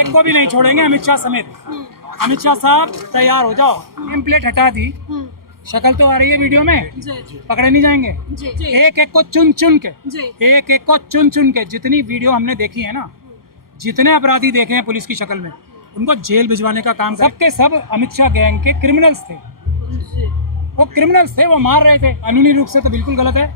एक को भी नहीं छोड़ेंगे, अमित शाह समेत। अमित शाह साहब तैयार हो जाओ। नेम प्लेट हटा दी, शक्ल तो आ रही है वीडियो में, पकड़े नहीं जाएंगे। एक एक को चुन चुन के जितनी वीडियो हमने देखी है ना, जितने अपराधी देखे हैं पुलिस की शक्ल में, उनको जेल भिजवाने का काम। सबके सब अमित शाह गैंग के क्रिमिनल्स थे। वो क्रिमिनल्स थे, वो मार रहे थे। कानूनी रूप से तो बिल्कुल गलत है,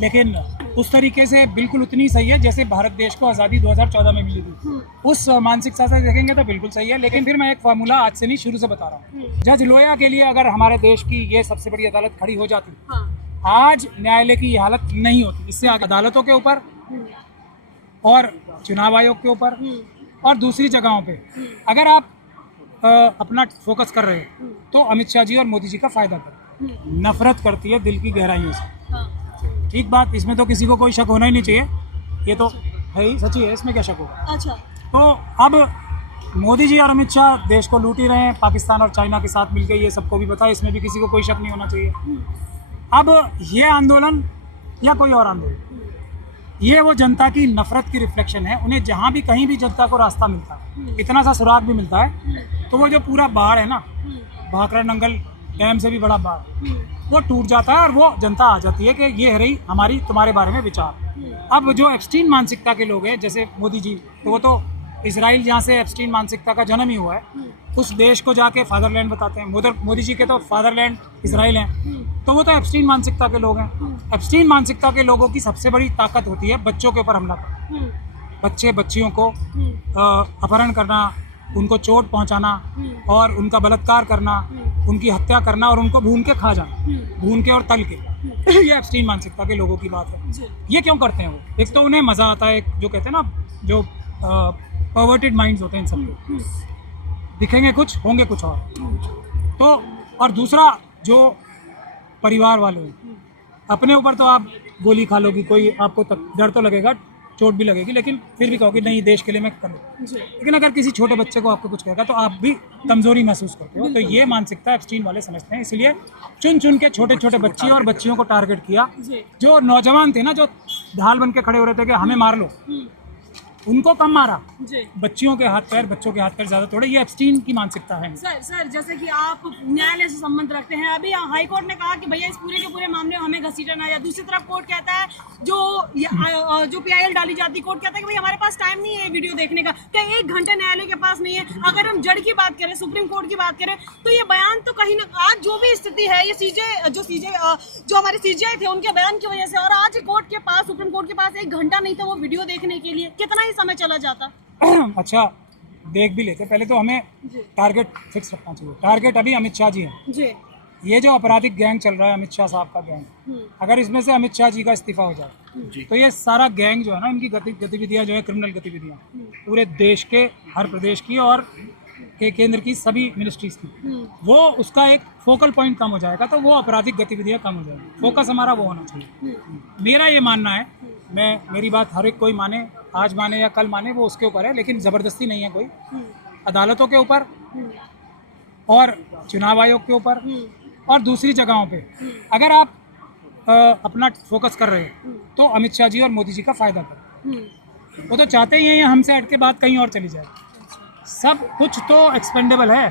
लेकिन उस तरीके से बिल्कुल उतनी सही है जैसे भारत देश को आज़ादी 2014 में मिली थी। उस मानसिकता से देखेंगे तो बिल्कुल सही है। लेकिन फिर मैं एक फार्मूला आज से नहीं, शुरू से बता रहा हूँ। जज लोया के लिए अगर हमारे देश की ये सबसे बड़ी अदालत खड़ी हो जाती, आज न्यायालय की ये हालत नहीं होती। इससे आगे अदालतों के ऊपर और चुनाव आयोग के ऊपर और दूसरी जगहों पे अगर आप अपना फोकस कर रहे हैं तो अमित शाह जी और मोदी जी का फायदा कर। नफरत करती है दिल की गहराइयों से, ठीक बात, इसमें तो किसी को कोई शक होना ही नहीं चाहिए। ये तो है ही, सच्ची है, इसमें क्या शक होगा। अच्छा, तो अब मोदी जी और अमित शाह देश को लूट ही रहे हैं, पाकिस्तान और चाइना के साथ मिलकर। ये सबको भी पता है, इसमें भी किसी को कोई शक नहीं होना चाहिए। अब ये आंदोलन या कोई और आंदोलन, ये वो जनता की नफरत की रिफ्लेक्शन है। उन्हें जहाँ भी कहीं भी जनता को रास्ता मिलता है, इतना सा सुराग भी मिलता है, तो वो जो पूरा बाढ़ है ना, भाखड़ा नंगल डैम से भी बड़ा बाढ़, वो टूट जाता है और वो जनता आ जाती है कि ये है रही हमारी तुम्हारे बारे में विचार। अब जो एप्स्टीन मानसिकता के लोग हैं जैसे मोदी जी, तो वो तो इसराइल जहाँ से एप्स्टीन मानसिकता का जन्म ही हुआ है, उस देश को जाके फादरलैंड बताते हैं। मोदी जी के तो फादरलैंड इसराइल हैं, तो वो तो एप्स्टीन मानसिकता के लोग हैं। एप्स्टीन मानसिकता के लोगों की सबसे बड़ी ताकत होती है बच्चों के ऊपर हमला करना, बच्चियों को अपहरण करना, उनको चोट पहुंचाना और उनका बलात्कार करना, उनकी हत्या करना और उनको भून के खा जाना, भून के और तल के। ये एप्स्टीन मानसिकता के लोगों की बात है। ये क्यों करते हैं वो? एक तो उन्हें मजा आता है, जो कहते हैं ना, जो परवर्टेड माइंड्स होते हैं इन सबके, दिखेंगे कुछ होंगे कुछ और। तो और दूसरा, जो परिवार वाले हैं, अपने ऊपर तो आप गोली खा लोगी, कोई आपको डर तो लगेगा, चोट भी लगेगी, लेकिन फिर भी कहोगे नहीं देश के लिए मैं कर लूँ। लेकिन अगर किसी छोटे बच्चे को आपको कुछ कहेगा तो आप भी कमजोरी महसूस करते हो। तो ये मानसिकता एप्स्टीन वाले समझते हैं, इसलिए चुन चुन के छोटे छोटे बच्चे और बच्चियों को टारगेट किया। जो नौजवान थे ना, जो ढाल बन के खड़े हो रहे थे कि हमें मार लो, उनको कम मारा, बच्चियों के हाथ पैर, बच्चों के हाथ पैर ज्यादा तोड़े। ये एप्स्टीन की मानसिकता है। सर जैसे कि आप न्यायालय से संबंध रखते हैं, अभी हाई कोर्ट ने कहा कि भैया इस पूरे के पूरे मामले में हमें घसीटना है। दूसरी तरफ कोर्ट कहता है, जो PIL डाली जाती, कोर्ट कहता है कि भाई हमारे पास टाइम नहीं है वीडियो देखने का। क्या 1 घंटा न्यायालय के पास नहीं है? अगर हम जड़ की बात करें, सुप्रीम कोर्ट की बात करें, तो ये बयान तो कहीं ना, आज जो भी स्थिति है, ये जो हमारे CJI थे उनके बयान की वजह से, और आज कोर्ट के पास, सुप्रीम कोर्ट के पास 1 घंटा नहीं था वो वीडियो देखने के लिए, कितना समय चला जाता। अच्छा, देख भी लेते। पहले तो हमें टारगेट फिक्स रखना चाहिए। टारगेट अभी अमित शाह जी हैं। ये जो आपराधिक गैंग चल रहा है, अमित शाह साहब का गैंग, अगर इसमें से अमित शाह जी का इस्तीफा हो जाए तो ये सारा गैंग जो है ना, इनकी गतिविधियां जो है, क्रिमिनल गतिविधियां पूरे देश के हर प्रदेश की और के केंद्र की सभी मिनिस्ट्रीज की, वो उसका एक फोकल पॉइंट कम हो जाएगा, तो वो आपराधिक गतिविधियां कम हो जाएगी। फोकस हमारा वो होना चाहिए। मेरा ये मानना है, मेरी बात हर एक कोई माने, आज माने या कल माने, वो उसके ऊपर है, लेकिन ज़बरदस्ती नहीं है कोई। अदालतों के ऊपर और चुनाव आयोग के ऊपर और दूसरी जगहों पे अगर आप अपना फोकस कर रहे हैं तो अमित शाह जी और मोदी जी का फायदा कर। वो तो चाहते ही हैं हमसे हट के बात कहीं और चली जाए। सब कुछ तो एक्सपेंडेबल है।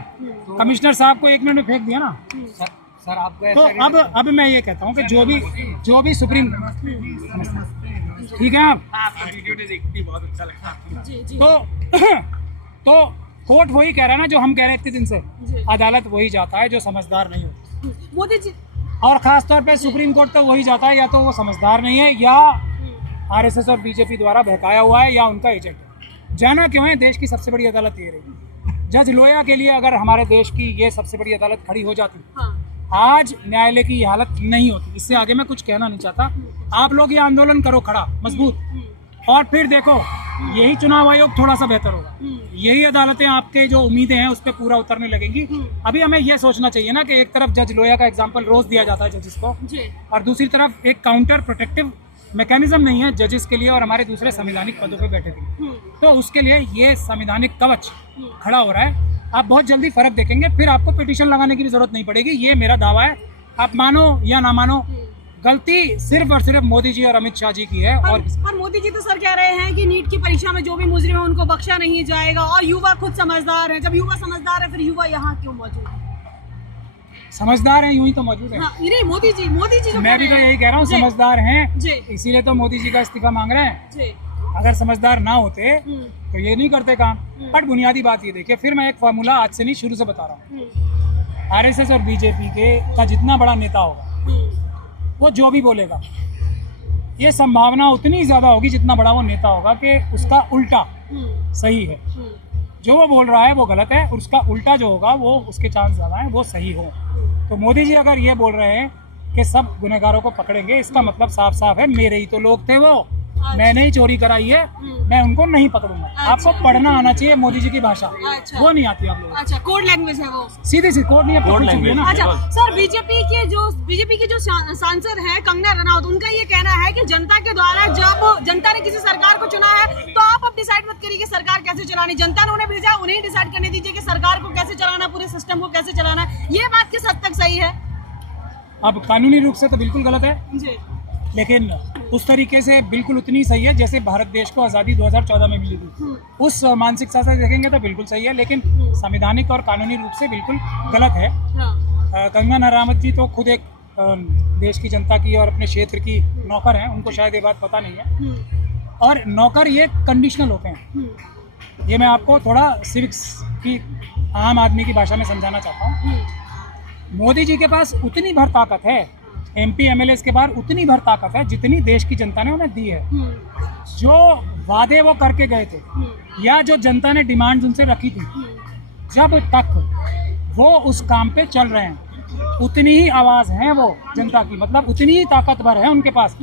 कमिश्नर साहब को 1 मिनट में फेंक दिया ना सर आपको। तो अब मैं ये कहता हूँ कि जो भी सुप्रीम, ठीक है आप वीडियो देखती बहुत अच्छा लगा। तो कोर्ट वही कह रहा है ना जो हम कह रहे हैं इतने दिन से, अदालत वही जाता है जो समझदार नहीं होता। मोदी जी और खास तौर पे सुप्रीम कोर्ट तो वही जाता है, या तो वो समझदार नहीं है या RSS और BJP द्वारा बहकाया हुआ है या उनका एजेंट है। जाना क्यों है, देश की सबसे बड़ी अदालत ये रही। जज लोया के लिए अगर हमारे देश की ये सबसे बड़ी अदालत खड़ी हो जाती, आज न्यायालय की ये हालत नहीं होती। इससे आगे मैं कुछ कहना नहीं चाहता। आप लोग ये आंदोलन करो खड़ा मजबूत, और फिर देखो यही चुनाव आयोग थोड़ा सा बेहतर होगा, यही अदालतें आपके जो उम्मीदें हैं उस पर पूरा उतरने लगेंगी। अभी हमें यह सोचना चाहिए ना कि एक तरफ जज लोया का एग्जाम्पल रोज दिया जाता है जजेस को, और दूसरी तरफ एक काउंटर प्रोटेक्टिव मैकेनिज्म नहीं है जजेस के लिए और हमारे दूसरे संवैधानिक पदों पे बैठे थे। तो उसके लिए ये संवैधानिक कवच खड़ा हो रहा है। आप बहुत जल्दी फर्क देखेंगे, फिर आपको पिटीशन लगाने की भी जरूरत नहीं पड़ेगी। ये मेरा दावा है, आप मानो या ना मानो, गलती सिर्फ और सिर्फ मोदी जी और अमित शाह जी की है। और पर मोदी जी तो सर कह रहे हैं कि नीट की परीक्षा में जो भी मुजरिम है उनको बख्शा नहीं जाएगा और युवा खुद समझदार है। जब युवा समझदार है फिर युवा यहाँ क्यों मौजूद है? समझदार हैं यूं ही तो मौजूद है। हाँ, नहीं मोदी जी जो मैं भी तो यही कह रहा हूँ, जी। समझदार हैं जी इसीलिए तो मोदी जी का इस्तीफा मांग रहे हैं। जी अगर समझदार ना होते तो ये नहीं करते काम। बट बुनियादी बात ये देखिए, फिर मैं एक फार्मूला आज से नहीं शुरू से बता रहा हूँ। आरएसएस और बीजेपी का जितना बड़ा नेता होगा वो जो भी बोलेगा, ये संभावना उतनी ज्यादा होगी जितना बड़ा वो नेता होगा कि उसका उल्टा सही है। जो वो बोल रहा है वो गलत है और उसका उल्टा जो होगा वो उसके चांस ज्यादा है वो सही हो। तो मोदी जी अगर ये बोल रहे हैं कि सब गुनहगारों को पकड़ेंगे, इसका मतलब साफ साफ है मेरे ही तो लोग थे वो, मैंने ही चोरी कराई है, मैं उनको नहीं पकड़ूंगा। आपको पढ़ना आना चाहिए मोदी जी की भाषा, अच्छा। वो नहीं आती आप लोगों अच्छा, कोड लैंग्वेज है वो। को। सीधी सी कोड नहीं है, कोड कुछ भी है ना। अच्छा सर, बीजेपी की जो सांसद हैं कंगना रनौत, उनका ये कहना है कि जनता के द्वारा जब जनता ने किसी सरकार को चुना है तो आप अब डिसाइड मत करिए कि सरकार कैसे चलानी, जनता ने उन्हें भेजा, उन्हें डिसाइड करने दीजिए कि सरकार को कैसे चलाना, पूरे सिस्टम को कैसे चलाना। ये बात किस हद तक सही है? अब कानूनी रूप से तो बिल्कुल गलत है, जी लेकिन उस तरीके से बिल्कुल उतनी सही है जैसे भारत देश को आज़ादी 2014 में मिली थी। उस मानसिकता से देखेंगे तो बिल्कुल सही है, लेकिन संवैधानिक और कानूनी रूप से बिल्कुल गलत है। हाँ। कंगना रनौत जी तो खुद एक देश की जनता की और अपने क्षेत्र की नौकर हैं, उनको शायद ये बात पता नहीं है। और नौकर ये कंडीशनल होते हैं। ये मैं आपको थोड़ा सिविक्स की आम आदमी की भाषा में समझाना चाहता हूँ। मोदी जी के पास उतनी भर ताकत है, एमपी एमएलए के बाद उतनी भर ताकत है जितनी देश की जनता ने उन्हें दी है। जो वादे वो करके गए थे या जो जनता ने डिमांड उनसे रखी थी, जब तक वो उस काम पे चल रहे हैं उतनी ही आवाज है वो जनता की, मतलब उतनी ही ताकतवर है उनके पास।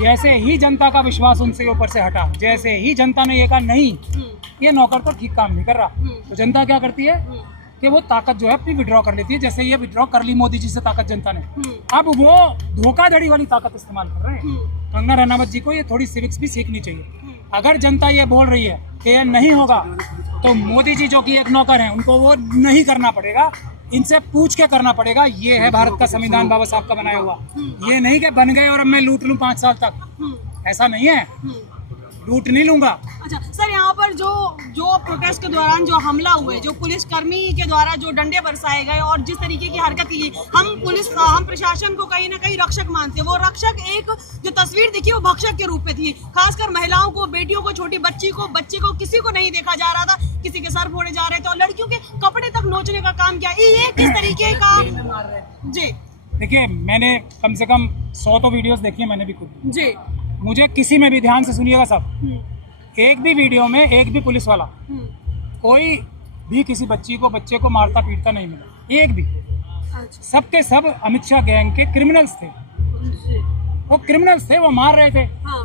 जैसे ही जनता का विश्वास उनसे ऊपर से हटा, जैसे ही जनता ने ये कहा नहीं ये नौकर तो ठीक काम नहीं कर रहा, तो जनता क्या करती है कि वो ताकत जो है अपनी विड्रॉ कर लेती है। जैसे ये विड्रॉ कर ली मोदी जी से ताकत जनता ने, अब वो धोखाधड़ी वाली ताकत इस्तेमाल कर रहे हैं। कंगना रनौत जी को ये थोड़ी सिविक्स भी सीखनी चाहिए। अगर जनता ये बोल रही है कि ये नहीं होगा तो मोदी जी जो कि एक नौकर हैं उनको वो नहीं करना पड़ेगा, इनसे पूछ के करना पड़ेगा। ये है भारत का संविधान बाबा साहब का बनाया हुआ। ये नहीं कि बन गए और अब मैं लूट लूं 5 साल तक, ऐसा नहीं है, लूट नहीं लूंगा। अच्छा सर, यहाँ पर जो प्रोटेस्ट के दौरान जो हमला हुए, जो पुलिसकर्मी के द्वारा जो डंडे बरसाए गए और जिस तरीके की हरकत की गई, हम प्रशासन को कहीं ना कहीं रक्षक मानते हैं। वो रक्षक, एक जो तस्वीर दिखी वो भक्षक के रूप में थी। खासकर महिलाओं को, बेटियों को, छोटी बच्चे को किसी को नहीं देखा जा रहा था। किसी के सर फोड़े जा रहे थे और लड़कियों के कपड़े तक नोचने का काम किया। ये किस तरीके का? जी देखिए, मैंने कम से कम 100 तो वीडियोस देखी है मैंने भी खुद। जी मुझे किसी में भी, ध्यान से सुनिएगा सब, एक भी वीडियो में एक भी पुलिस वाला कोई भी किसी बच्चे को मारता पीटता नहीं मिला, एक भी। अच्छा। सब के सब अमित शाह गैंग के क्रिमिनल्स थे। वो क्रिमिनल्स थे, वो मार रहे थे। हाँ।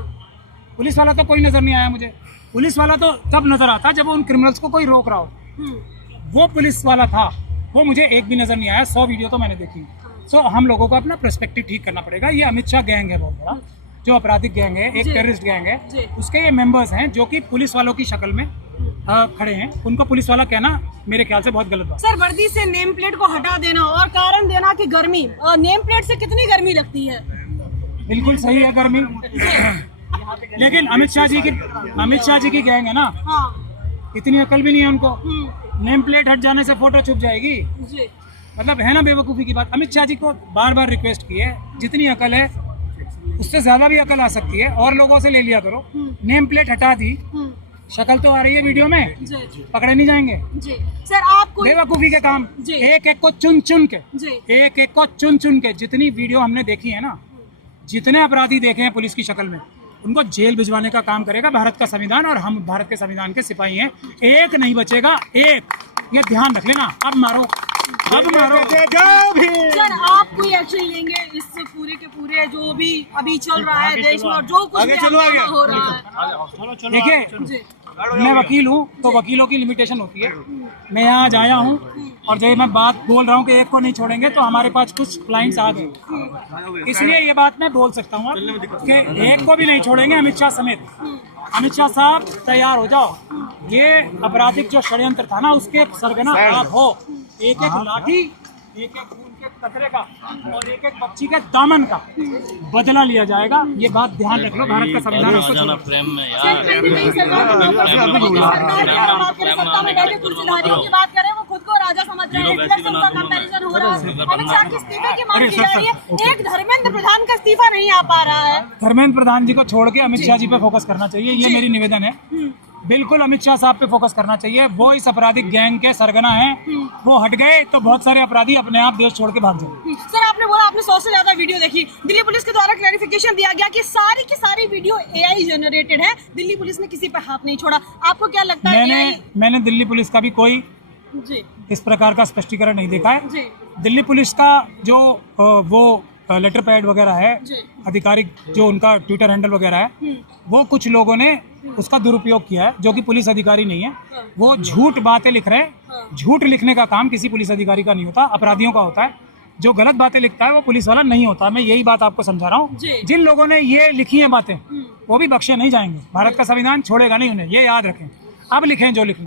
पुलिस वाला तो कोई नजर नहीं आया मुझे। पुलिस वाला तो तब नजर आता जब उन क्रिमिनल्स को कोई रोक रहा हो। वो पुलिस वाला था, वो मुझे एक भी नजर नहीं आया। 100 वीडियो तो मैंने देखी। सो हम लोगों को अपना पर्सपेक्टिव ठीक करना पड़ेगा। ये अमित शाह गैंग है बहुत बड़ा, जो आपराधिक गैंग है, एक टेररिस्ट गैंग है। उसके ये मेंबर्स हैं जो कि पुलिस वालों की शक्ल में खड़े हैं। उनको पुलिस वाला कहना मेरे ख्याल से बहुत गलत बात। सर, वर्दी से नेम प्लेट को हटा देना और कारण देना कि गर्मी, और नेम प्लेट से कितनी गर्मी लगती है? बिल्कुल सही है गर्मी, लेकिन अमित शाह जी की गैंग है ना। हाँ। इतनी अकल भी नहीं है उनको। नेम प्लेट हट जाने से फोटो छुप जाएगी, जी। मतलब है ना बेवकूफ़ी की बात। अमित शाह जी को बार बार रिक्वेस्ट की है, जितनी अकल है उससे ज्यादा भी अकल आ सकती है, और लोगों से ले लिया करो। नेम प्लेट हटा दी, शक्ल तो आ रही है वीडियो में, पकड़े नहीं जाएंगे। जी सर, आपको बेवकूफ़ी के काम एक एक को चुन चुन के जितनी वीडियो हमने देखी है ना, जितने अपराधी देखे हैं पुलिस की शक्ल में, उनको जेल भिजवाने का काम करेगा भारत का संविधान, और हम भारत के संविधान के सिपाही हैं। एक नहीं बचेगा, एक, ये ध्यान रख लेना। अब मारो। सर, आप कोई एक्शन लेंगे इस पूरे के पूरे जो भी अभी चल रहा है देश में और जो कुछ भी हो रहा है? देखिए, मैं वकील हूँ तो वकीलों की लिमिटेशन होती है। मैं यहाँ आज आया हूँ और जब मैं बात बोल रहा हूँ कि एक को नहीं छोड़ेंगे, तो हमारे पास कुछ क्लाइंट्स आ गए, इसलिए ये बात मैं बोल सकता हूँ कि एक को भी नहीं छोड़ेंगे, अमित शाह समेत। अमित शाह साहब तैयार हो जाओ। ये आपराधिक जो षड्यंत्र था ना, उसके सरगना आप हो। एक एक लाठी, एक एक खून के एक कचरे का और एक एक पक्षी के दामन का बदला लिया जाएगा। ये बात ध्यान रख लो, भारत का संविधान आपको छोड़। प्रेम में सर, कहीं ना कहीं सरकार को नौकर समझ रही है। सरकार की अगर बात करें, सत्ता में बैठे कुर्सीधारियों की बात करें, वो खुद को राजा समझ रहे हैं, हिटलर से उनका कंपैरिजन हो रहा है। अमित शाह के इस्तीफे की मांग की जा रही है, एक धर्मेंद्र प्रधान का इस्तीफा नहीं आ पा रहा है। धर्मेंद्र प्रधान जी को छोड़ के अमित शाह जी पे फोकस करना चाहिए, ये मेरी निवेदन है। बिल्कुल अमित शाह साहब पे फोकस करना चाहिए। वो इस आपराधिक गैंग के सरगना हैं, वो हट गए तो बहुत सारे अपराधी अपने आप देश छोड़ के भाग जाएंगे। सर, आपने बोला आपने 100 से ज्यादा वीडियो देखी। दिल्ली पुलिस के द्वारा क्लैरिफिकेशन दिया गया कि सारी की सारी वीडियो AI जनरेटेड है। दिल्ली पुलिस ने किसी पे हाथ नहीं छोड़ा। आपको क्या लगता है? मैंने दिल्ली पुलिस का भी कोई जी इस प्रकार का स्पष्टीकरण नहीं देखा है। जी दिल्ली पुलिस का जो वो लेटर पैड वगैरह है, जी आधिकारिक जो उनका ट्विटर हैंडल वगैरह है, वो कुछ लोगों ने उसका दुरुपयोग किया है, जो कि पुलिस अधिकारी नहीं है। वो झूठ बातें लिख रहे हैं। झूठ लिखने का काम किसी पुलिस अधिकारी का नहीं होता, अपराधियों का होता है। जो गलत बातें लिखता है वो पुलिस वाला नहीं होता। मैं यही बात आपको समझा रहा हूँ। जी। जिन लोगों ने ये लिखी है बातें, वो भी बख्शे नहीं जाएंगे। भारत का संविधान छोड़ेगा नहीं उन्हें, ये याद रखें। अब लिखें जो लिखना।